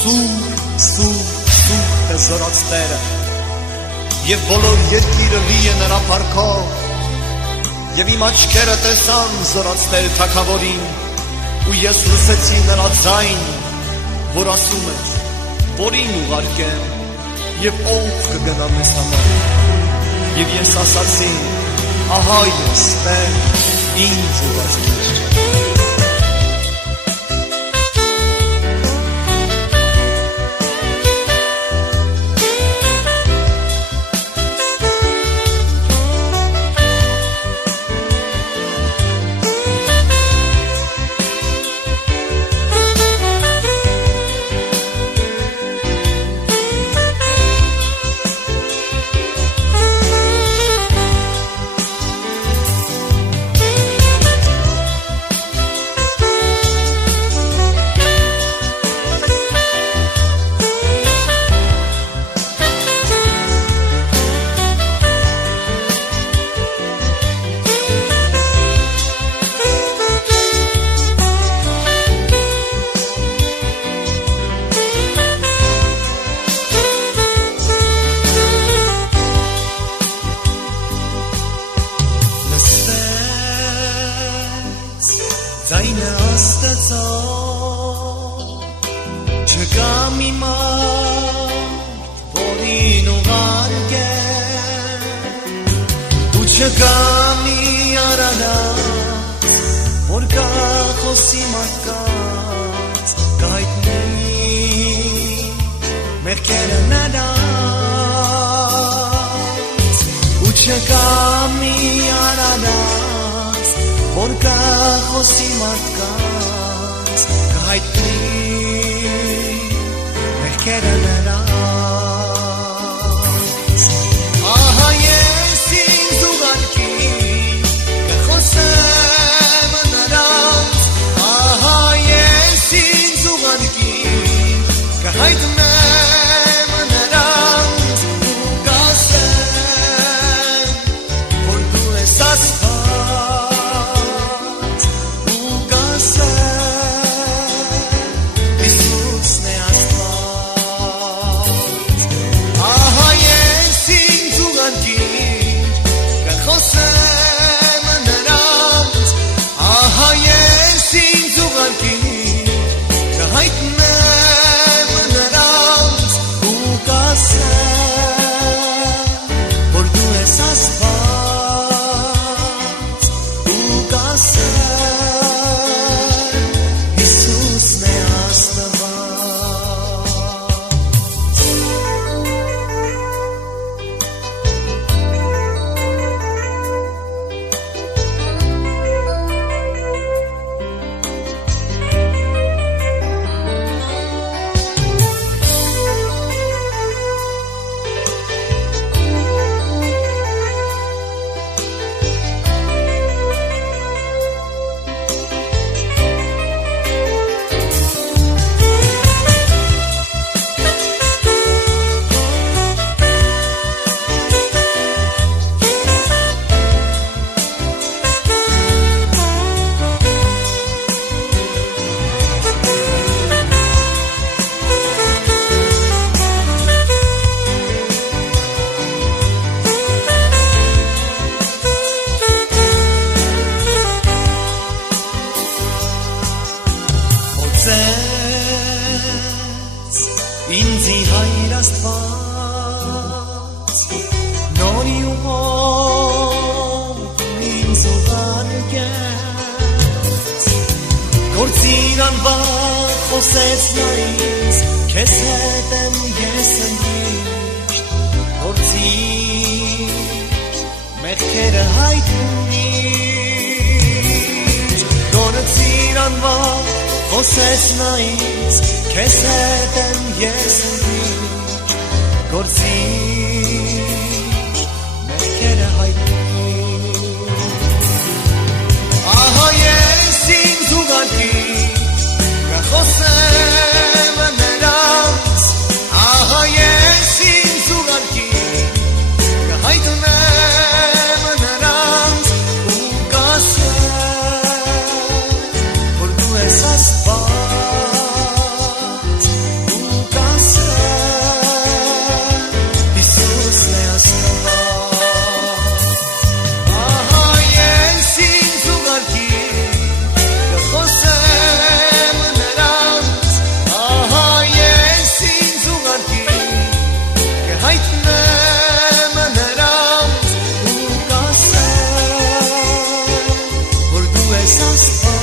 Սուրբ է զորացները, և բոլոր երկիրը լի է նրա փառքով, և իմ աչքերը տեսան զորացներ թագավորին, ու ես լսեցի նրա ձայն, որ ասում էր, որին ուղարկեմ, և ով կգնա մեզ համար, և ես ասացի, ահա ես, Տեր, ինձ ուղարկիր։ Ձայնը Աստծո չկա մի մարդ, որին ուղարկեմ, ու չկա մի արարած, որ կխոսի մարդկանց, կհայտնի մեղքերը նրանց, ու չկա մի արարած, որ կխոսի մարդկանց, կհայտնի մեղքերը նրանց, ահա ես ինձ ուղարկիր, կխոսեմ նրանց, ահա ես ինձ ուղարկիր, կհայտնեմ նրանց, ու կասեմ, որ դու ես Աստված, ինձի Հայր Աստված, նորի ուղով ինձ ուղարկեց, գործին անվար խոսեց նա ինձ, քեզ հետ եմ ես ընդիշտ, գործին մեղքերը հայտնիր, գործին անվար խոսեց նա ինձ, քեզ հետ եմ ես ընդիշտ, գործին մեղքերը հայտնիր, ահա ես ինձ ուղարկիր, կխոսեմ նրանց, ահա ես ինձ ուղարկիր, կհայտնեմ նրանց, ու կասեմ, որ դու ես Աստված, ու ասպա